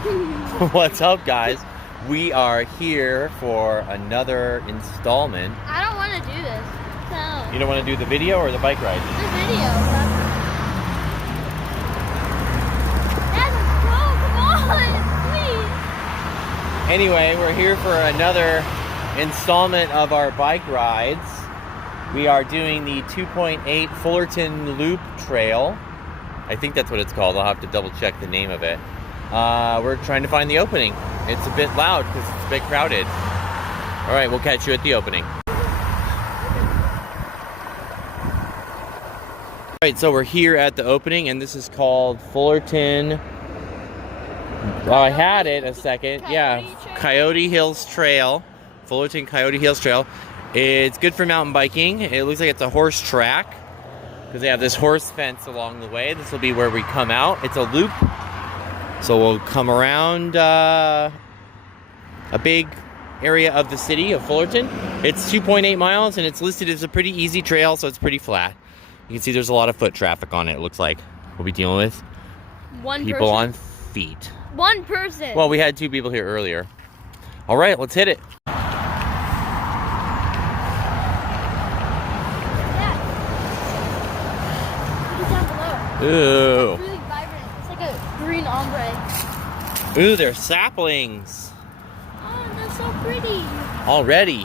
What's up, guys? We are here for another installment. I don't want to do this. No. You don't want to do the video or the bike ride? The video. Dad, let's go. Come on, please. Anyway, we're here for another installment of our bike rides. We are doing the 2.8 Fullerton Loop Trail. I think that's what it's called. I'll have to double check the name of it. We're trying to find the opening. It's a bit loud because it's a bit crowded. All right, we'll catch you at the opening. All right, so we're here at the opening, and this is called Fullerton. I had it a second. Yeah, Coyote Hills Trail. Fullerton Coyote Hills Trail. It's good for mountain biking. It looks like it's a horse track because they have this horse fence along the way. This will be where we come out. It's a loop. So we'll come around a big area of the city of Fullerton. It's 2.8 miles and it's listed as a pretty easy trail, so it's pretty flat. You can see there's a lot of foot traffic on it, it looks like. We'll be dealing with people on feet. One person. Well, we had 2 people here earlier. All right, let's hit it. Ooh. It's really vibrant. It's like a green ombre. Ooh, they're saplings. Oh, they're so pretty. Already.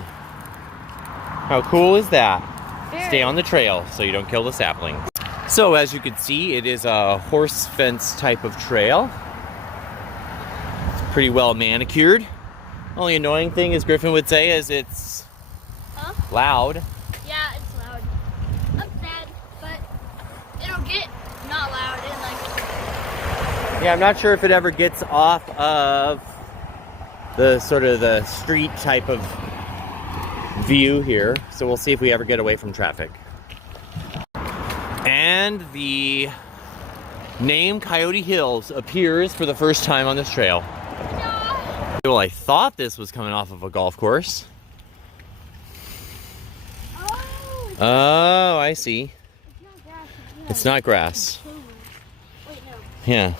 How cool is that? Very. Stay on the trail so you don't kill the saplings. So as you can see, it is a horse fence type of trail. It's pretty well manicured. Only annoying thing, as Griffin would say, is it's loud. Yeah, it's loud. Not bad, but it'll get not loud and like. Yeah, I'm not sure if it ever gets off of the sort of the street type of view here. So we'll see if we ever get away from traffic. And the name Coyote Hills appears for the first time on this trail. No. Well, I thought this was coming off of a golf course. Oh, I see. It's not grass. Wait, no. Yeah.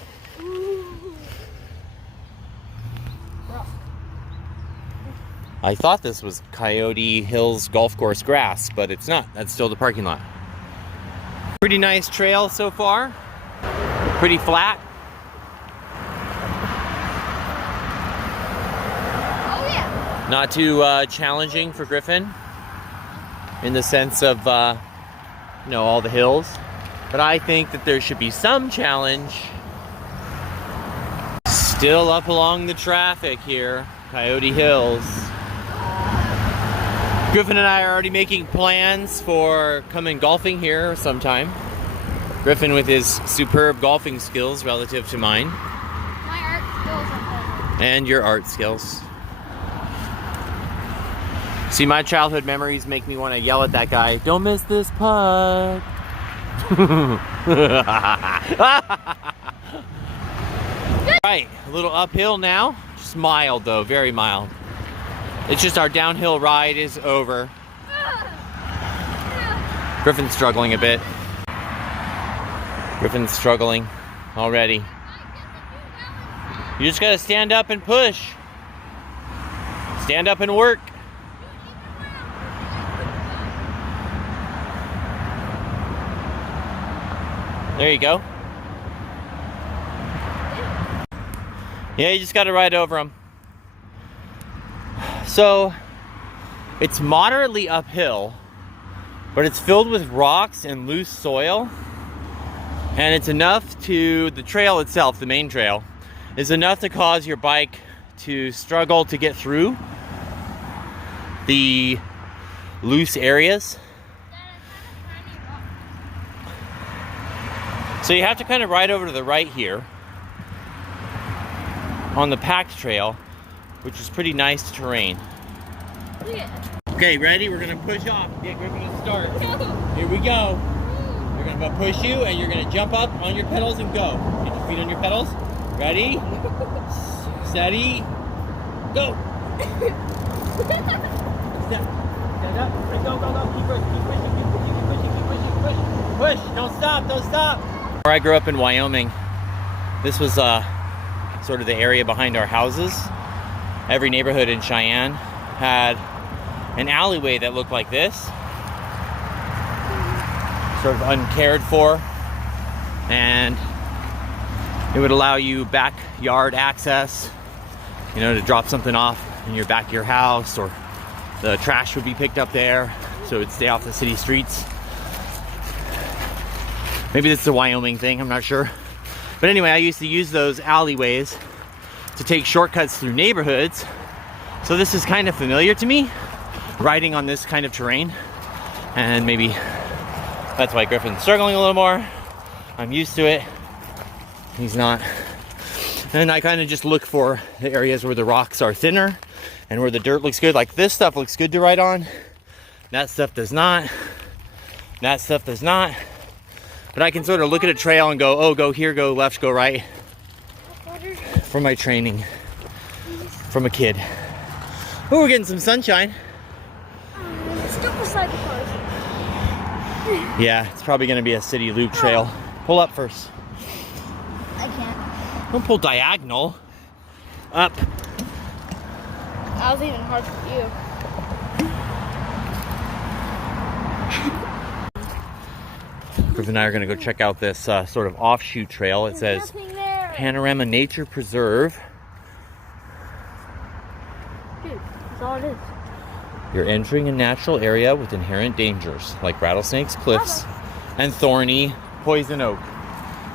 I thought this was Coyote Hills Golf Course grass, but it's not. That's still the parking lot. Pretty nice trail so far. Pretty flat. Oh yeah. Not too challenging for Griffin in the sense of, you know, all the hills. But I think that there should be some challenge. Still up along the traffic here, Coyote Hills. Griffin and I are already making plans for coming golfing here sometime. Griffin with his superb golfing skills relative to mine. My art skills are better. And your art skills. See, my childhood memories make me want to yell at that guy, "Don't miss this putt." Right, a little uphill now. Just mild though, very mild. It's just our downhill ride is over. Griffin's struggling a bit. Griffin's struggling already. You just gotta stand up and push. Stand up and work. There you go. Yeah, you just gotta ride over them. So, it's moderately uphill, but it's filled with rocks and loose soil. And it's enough to, the trail itself, the main trail, is enough to cause your bike to struggle to get through the loose areas. So you have to kind of ride over to the right here on the packed trail, which is pretty nice terrain. Yeah. Okay, ready? We're gonna push off. Get Griffin to start. Here we go. We're gonna push you and you're gonna jump up on your pedals and go. Get your feet on your pedals. Ready? Steady. Go. Stand up. Go, go, go. Keep pushing, keep pushing, keep pushing, keep pushing, push. Push. Don't stop, don't stop. I grew up in Wyoming. This was sort of the area behind our houses. Every neighborhood in Cheyenne had an alleyway that looked like this, sort of uncared for, and it would allow you backyard access, you know, to drop something off in your back of your house, or the trash would be picked up there, so it would stay off the city streets. Maybe this is a Wyoming thing, I'm not sure. But anyway, I used to use those alleyways to take shortcuts through neighborhoods. So this is kind of familiar to me, riding on this kind of terrain. And maybe that's why Griffin's struggling a little more. I'm used to it. He's not. And I kind of just look for the areas where the rocks are thinner and where the dirt looks good. Like this stuff looks good to ride on. That stuff does not. That stuff does not. But I can sort of look at a trail and go, oh, go here, go left, go right. From my training from a kid. Oh, we're getting some sunshine. Still beside the cars. Yeah, it's probably going to be a city loop trail. Pull up first. I can't. Don't pull diagonal. Up. That was even hard for you. Griffin and I are going to go check out this sort of offshoot trail. It says Panorama Nature Preserve. Dude, that's all it is. You're entering a natural area with inherent dangers, like rattlesnakes, cliffs, and thorny poison oak.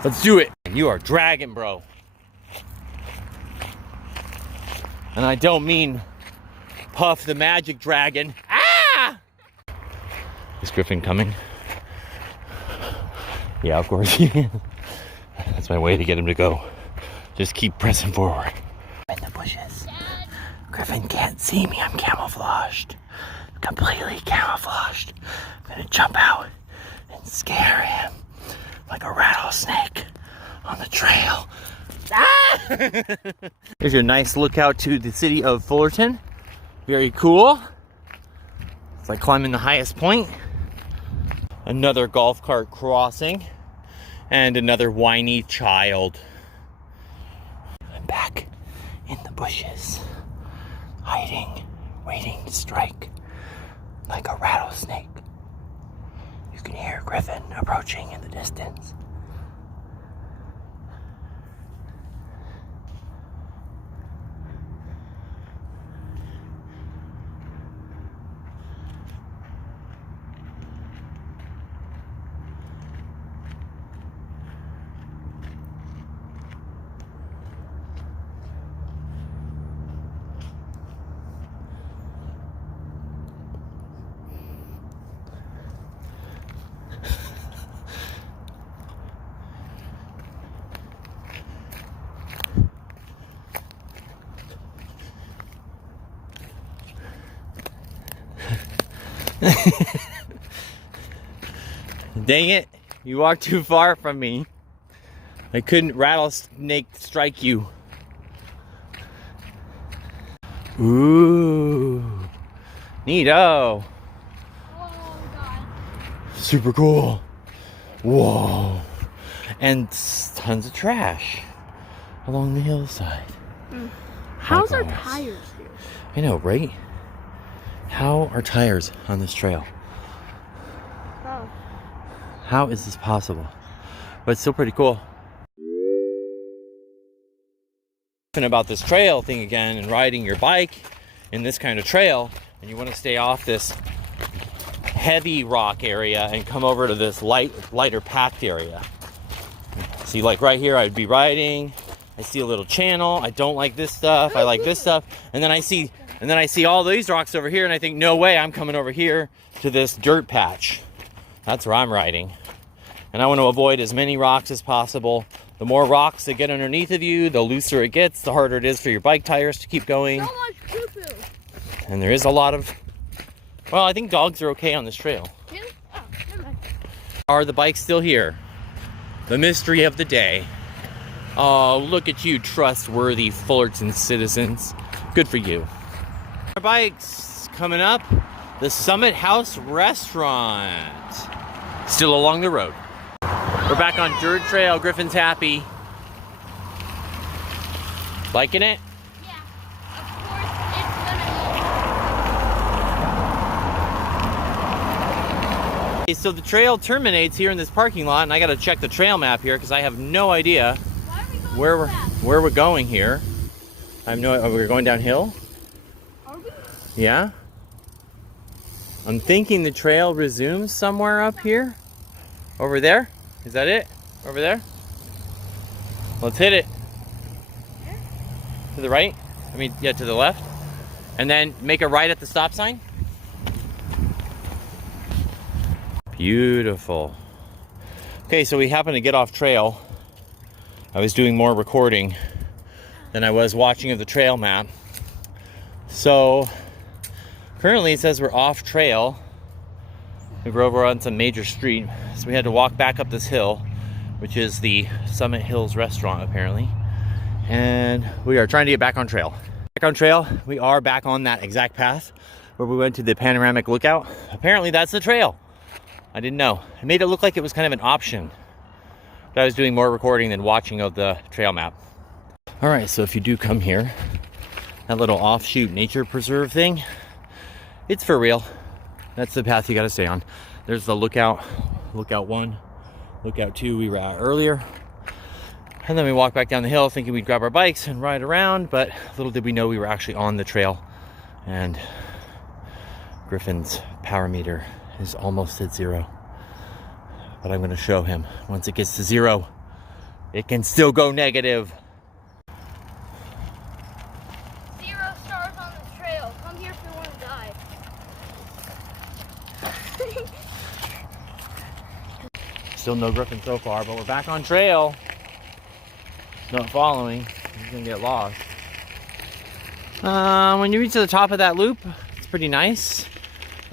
Let's do it. You are dragging, bro. And I don't mean Puff the Magic Dragon. Ah! Is Griffin coming? Yeah, of course. That's my way to get him to go. Just keep pressing forward. In the bushes. Dad. Griffin can't see me. I'm camouflaged. Completely camouflaged. I'm gonna jump out and scare him like a rattlesnake on the trail. Ah! Here's your nice lookout to the city of Fullerton. Very cool. It's like climbing the highest point. Another golf cart crossing, and another whiny child. I'm back in the bushes, hiding, waiting to strike like a rattlesnake. You can hear Griffin approaching in the distance. Dang it, you walked too far from me. I couldn't rattlesnake strike you. Ooh, neato. Oh, God. Super cool. Whoa. And tons of trash along the hillside. How's our Likewise. tires here? I know, right? How are tires on this trail? Oh. How is this possible? But it's still pretty cool. About this trail thing again, and riding your bike in this kind of trail, and you want to stay off this heavy rock area and come over to this lighter packed area. See, like right here, I'd be riding. I see a little channel. I don't like this stuff. I like this stuff. And then I see all these rocks over here, and I think, no way, I'm coming over here to this dirt patch. That's where I'm riding. And I want to avoid as many rocks as possible. The more rocks that get underneath of you, the looser it gets, the harder it is for your bike tires to keep going. So much poo-poo. And there is a lot of, well, I think dogs are okay on this trail. Really? Oh, never mind. Are the bikes still here? The mystery of the day. Oh, look at you, trustworthy Fullerton citizens. Good for you. Our bikes coming up. The Summit House Restaurant. Still along the road. We're back on dirt trail. Griffin's happy. Liking it? Yeah. Of course, it's gonna Okay, so the trail terminates here in this parking lot, and I gotta check the trail map here because I have no idea Why are we going where we're going here. I have no. Oh, we're going downhill. Are we? Yeah. I'm thinking the trail resumes somewhere up here. Over there? Is that it? Over there? Let's hit it. Where? To the right? I mean, yeah, to the left. And then make a right at the stop sign. Beautiful. Okay, so we happened to get off trail. I was doing more recording than I was watching of the trail map. So currently it says we're off trail. We're over on some major street, so we had to walk back up this hill, which is the Summit Hills restaurant apparently. And we are trying to get back on trail. Back on trail, we are back on that exact path where we went to the panoramic lookout. Apparently that's the trail. I didn't know. It made it look like it was kind of an option. But I was doing more recording than watching of the trail map. All right, so if you do come here, that little offshoot nature preserve thing, it's for real. That's the path you got to stay on. There's the lookout 1, lookout 2 we were at earlier. And then we walked back down the hill thinking we'd grab our bikes and ride around, but little did we know we were actually on the trail. And Griffin's power meter is almost at 0. But I'm going to show him once it gets to 0, it can still go negative. 0 stars on this trail. Come here if you want to die. Still no Griffin so far, but we're back on trail. Not following. He's gonna get lost. When you reach to the top of that loop, it's pretty nice.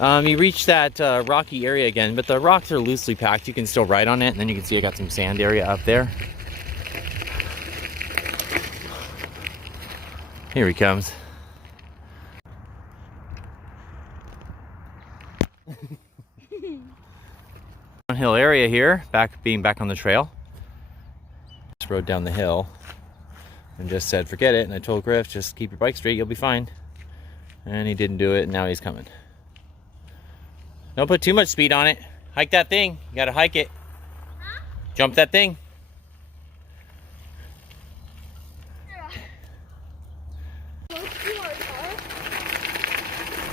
You reach that rocky area again, but the rocks are loosely packed. You can still ride on it, and then you can see I got some sand area up there. Here he comes. Downhill area here, being back on the trail. Just rode down the hill and just said forget it, and I told Griff just keep your bike straight, you'll be fine. And he didn't do it, and now he's coming. Don't put too much speed on it. Hike that thing. You gotta hike it. Huh? Jump that thing.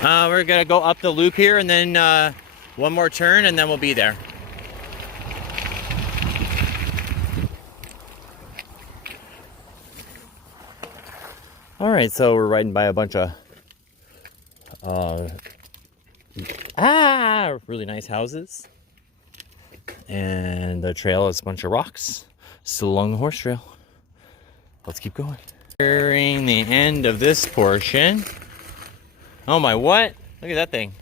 We're gonna go up the loop here and then one more turn and then we'll be there. All right, so we're riding by a bunch of really nice houses, and the trail is a bunch of rocks still along the horse trail. Let's keep going. Nearing the end of this portion. Oh my, what? Look at that thing.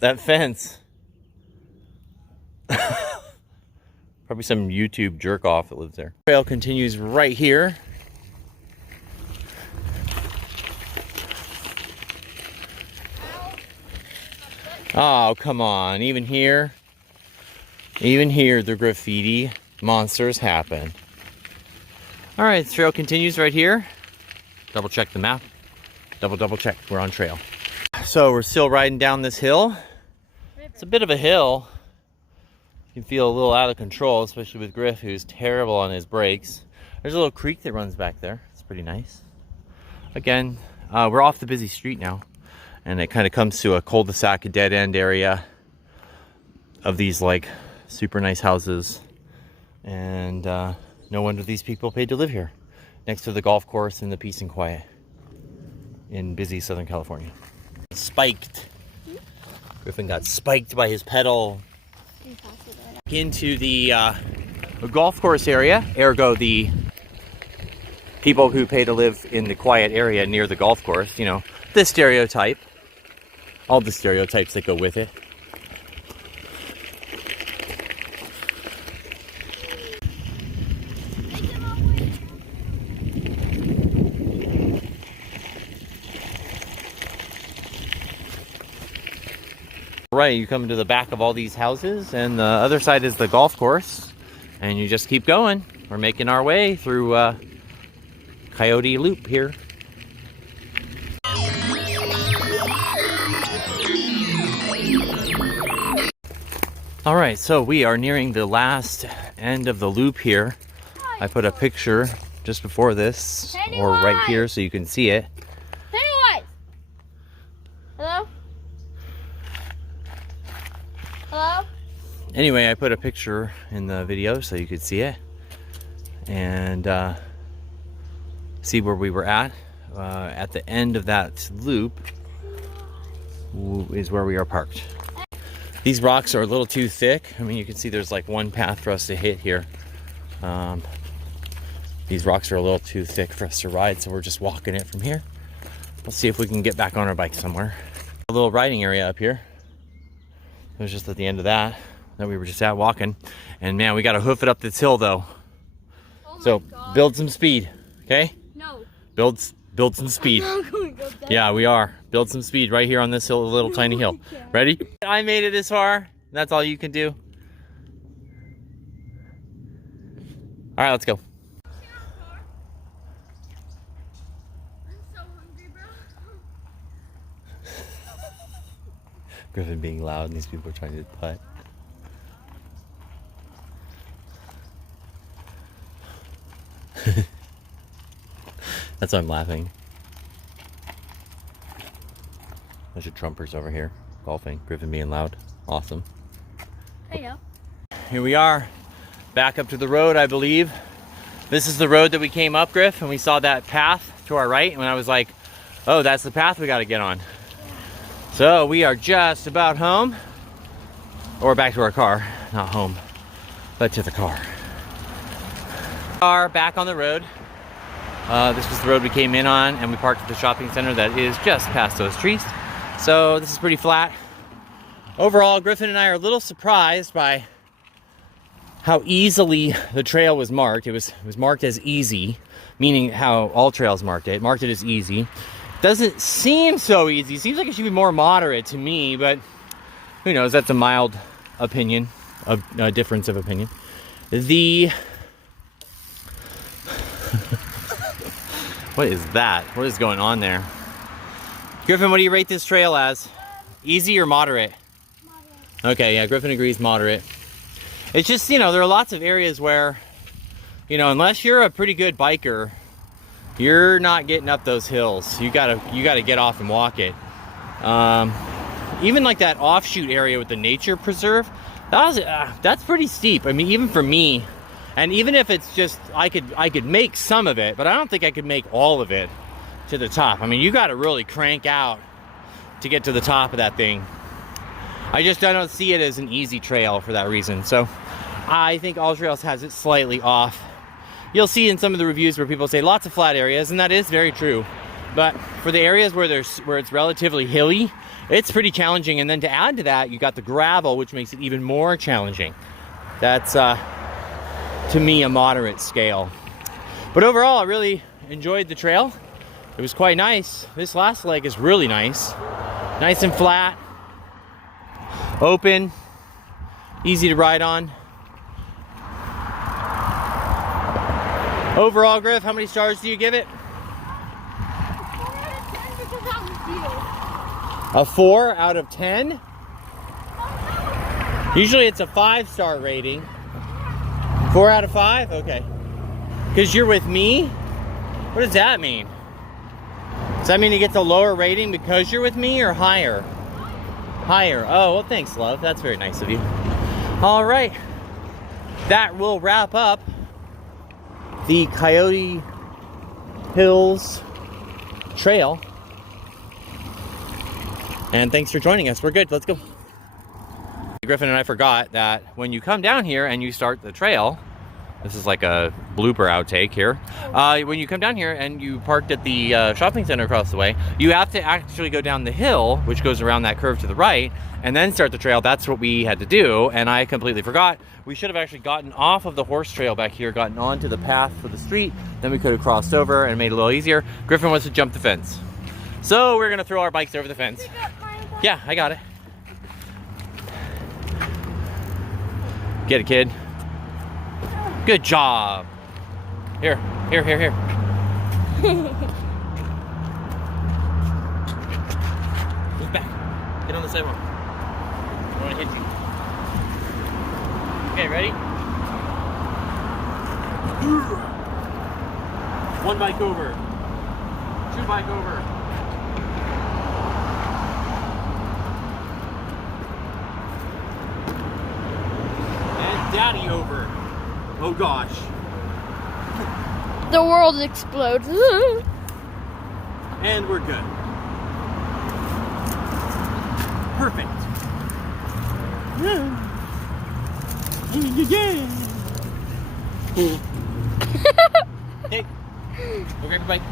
That fence. Probably some YouTube jerk off that lives there. Trail continues right here. Oh, come on. Even here the graffiti monsters happen. All right, the trail continues right here. Double check the map. Double check. We're on trail. So we're still riding down this hill. It's a bit of a hill. You can feel a little out of control, especially with Griff, who's terrible on his brakes. There's a little creek that runs back there. It's pretty nice. Again, we're off the busy street now, and it kind of comes to a cul-de-sac, a dead-end area of these like super nice houses. And no wonder these people paid to live here, next to the golf course and the peace and quiet in busy Southern California. Spiked. Griffin got spiked by his pedal. Into the golf course area, ergo the people who pay to live in the quiet area near the golf course, you know, the stereotype, all the stereotypes that go with it. Right, you come to the back of all these houses, and the other side is the golf course, and you just keep going. we're making our way through Coyote Loop here. All right, so we are nearing the last end of the loop here. I put a picture just before this, or right here, so you can see it. Pennywise! Hello? Hello? Anyway, I put a picture in the video so you could see it and see where we were at. At the end of that loop is where we are parked. These rocks are a little too thick. I mean, you can see there's like one path for us to hit here. These rocks are a little too thick for us to ride, so we're just walking it from here. Let's see if we can get back on our bike somewhere. A little riding area up here. It was just at the end of that we were just out walking. And man, we got to hoof it up this hill though. So build some speed, okay? No. Build some speed. Yeah, we are. Build some speed right here on this hill, little tiny hill. Ready? I made it this far. That's all you can do. All right, let's go. I'm so hungry, bro. Griffin being loud and these people are trying to putt. That's why I'm laughing. There's your trumpers over here golfing. Griffin being loud. Awesome. There you go. Here we are, back up to the road, I believe. This is the road that we came up, Griff, and we saw that path to our right, and I was like, oh, that's the path we got to get on. So we are just about home, or back to our car. Not home, but to the car. We are back on the road. This was the road we came in on, and we parked at the shopping center that is just past those trees. So this is pretty flat. Overall, Griffin and I are a little surprised by how easily the trail was marked. It was marked as easy, meaning how all trails marked it as easy. Doesn't seem so easy. Seems like it should be more moderate to me, but who knows? That's a mild opinion, a difference of opinion. What is that? What is going on there? Griffin, what do you rate this trail as? Easy or moderate? Moderate. Okay, yeah, Griffin agrees moderate. It's just, there are lots of areas where, unless you're a pretty good biker, you're not getting up those hills. You gotta get off and walk it. Even like that offshoot area with the nature preserve, that's pretty steep. I mean, even for me, and even if it's just, I could make some of it, but I don't think I could make all of it to the top. I mean, you gotta really crank out to get to the top of that thing. I don't see it as an easy trail for that reason. So I think All Trails has it slightly off. You'll see in some of the reviews where people say lots of flat areas, and that is very true. But for the areas where it's relatively hilly, it's pretty challenging. And then to add to that, you got the gravel, which makes it even more challenging. That's, to me, a moderate scale. But overall, I really enjoyed the trail. It was quite nice. This last leg is really nice. Nice and flat. Open. Easy to ride on. Overall, Griff, how many stars do you give it? A 4 out of 10? Usually it's a 5-star rating. 4 out of 5? Okay. Because you're with me? What does that mean? Does that mean it gets a lower rating because you're with me, or higher? Higher. Oh, well, thanks, love. That's very nice of you. All right. That will wrap up the Coyote Hills Trail. And thanks for joining us. We're good. Let's go. Griffin and I forgot that when you come down here and you start the trail, this is like a blooper outtake here. When you come down here and you parked at the shopping center across the way, you have to actually go down the hill, which goes around that curve to the right, and then start the trail. That's what we had to do, and I completely forgot. We should have actually gotten off of the horse trail back here, gotten onto the path for the street, then we could have crossed over and made it a little easier. Griffin wants to jump the fence. So we're gonna throw our bikes over the fence. Yeah, I got it. Get it, kid. Good job. Here. Move back. Get on the sidewalk. I don't want to hit you. Okay, ready? One bike over. Two bike over. And daddy over. Oh gosh. The world explodes. And we're good. Perfect. Hey, go grab your bike.